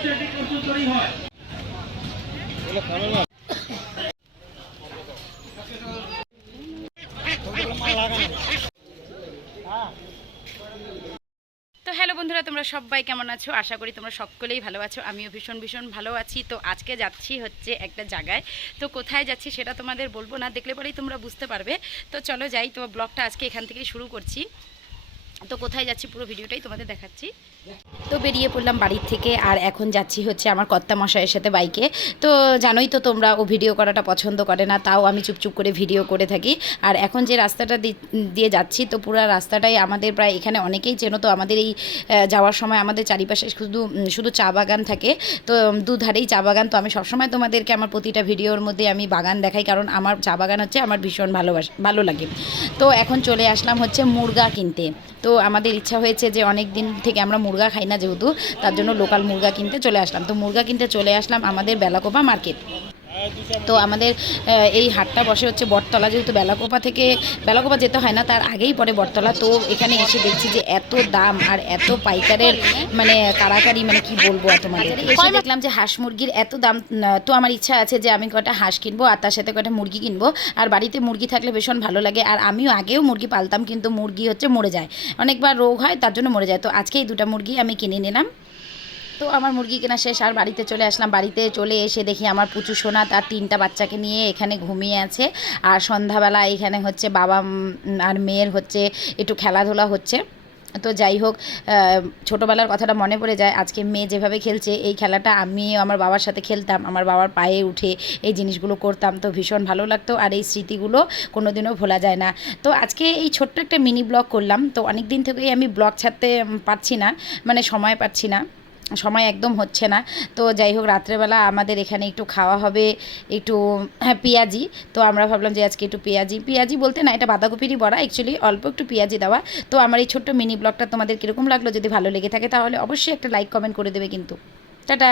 তো হ্যালো বন্ধুরা, তোমরা সবাই কেমন আছো? আশা করি তোমরা সকলেই ভালো আছো। আমিও ভীষণ ভীষণ ভালো আছি। তো আজকে যাচ্ছি হচ্ছে একটা জায়গায়। তো কোথায় যাচ্ছি সেটা তোমাদের বলবো না, দেখলে পরেই তোমরা বুঝতে পারবে। তো চলো যাই, তো ব্লগটা আজকে এখান থেকেই শুরু করছি। তো কোথায় যাচ্ছি পুরো ভিডিওটাই তোমাদের দেখাচ্ছি। তো বেরিয়ে পড়লাম বাড়ির থেকে, আর এখন যাচ্ছি হচ্ছে আমার কর্তামশাইয়ের সাথে বাইকে। তো জানোই তো তোমরা, ও ভিডিও করাটা পছন্দ করে না, তাও আমি চুপচুপ করে ভিডিও করে থাকি। আর এখন যে রাস্তাটা দিয়ে যাচ্ছি, তো পুরো রাস্তাটাই আমাদের প্রায় এখানে অনেকেই চেনো। তো আমাদের এই যাওয়ার সময় আমাদের চারিপাশে শুধু চা বাগান থাকে। তো দুধারেই চা বাগান। তো আমি সবসময় তোমাদেরকে আমার প্রতিটা ভিডিওর মধ্যে আমি বাগান দেখাই, কারণ আমার চা বাগান হচ্ছে আমার ভীষণ ভালো লাগে। তো এখন চলে আসলাম হচ্ছে মুরগা কিনতে। তো আমাদের ইচ্ছা হয়েছে যে অনেক দিন থেকে আমরা মুরগা খাই না যেহেতু, তার জন্য লোকাল মুরগা কিনতে চলে আসলাম। তো মুরগা কিনতে চলে আসলাম আমাদের বেলাকোপা মার্কেট। তো আমাদের এই হাটটা বসে হচ্ছে বটতলা, যেহেতু বেলাকোপা যেতে হয় না, তার আগেই পরে বটতলা। তো এখানে এসে দেখছি যে এত দাম আর এত পাইকারের মানে কারাকারি, মানে কি বলবো তোমাদের। এসে দেখলাম যে হাঁস মুরগির এত দাম। তো আমার ইচ্ছা আছে যে আমি কটা হাঁস কিনবো আর তার সাথে কটা মুরগি কিনবো। আর বাড়িতে মুরগি থাকলে ভীষণ ভালো লাগে। আর আমিও আগেও মুরগি পালতাম, কিন্তু মুরগি হচ্ছে মরে যায়, অনেকবার রোগ হয়, তার জন্য মরে যায়। তো আজকে এই দুটা মুরগি আমি কিনে নিলাম। তো আমার মুরগি কেনা শেষ, আর বাড়িতে চলে আসলাম। বাড়িতে চলে এসে দেখি আমার পুচু সোনা তার 3টা বাচ্চাকে নিয়ে এখানে ঘুমিয়ে আছে। আর সন্ধ্যাবেলা এখানে হচ্ছে বাবা আর মেয়ের হচ্ছে একটু খেলাধুলা হচ্ছে। তো যাই হোক, ছোটোবেলার কথাটা মনে পড়ে যায়। আজকে মেয়ে যেভাবে খেলছে, এই খেলাটা আমি আমার বাবার সাথে খেলতাম, আমার বাবার পায়ে উঠে এই জিনিসগুলো করতাম। তো ভীষণ ভালো লাগতো, আর এই স্মৃতিগুলো কোনো দিনও ভোলা যায় না। তো আজকে এই ছোট্ট একটা মিনি ব্লগ করলাম। তো অনেক দিন থেকেই আমি ব্লগ ছাড়তে পারছি না, মানে সময় পাচ্ছি না, সময় একদম হচ্ছে না। তো যাই হোক, রাত্রেবেলা আমাদের এখানে একটু খাওয়া হবে, একটু পেঁয়াজি। তো আমরা ভাবলাম যে আজকে একটু পেঁয়াজি বলতে না, এটা বাঁধাকপিরই বড়া, অ্যাকচুয়ালি অল্প একটু পেঁয়াজি দেওয়া। তো আমার এই ছোট্ট মিনি ব্লগটা তোমাদের কীরকম লাগলো? যদি ভালো লেগে থাকে তাহলে অবশ্যই একটা লাইক কমেন্ট করে দেবে কিন্তু। টাটা।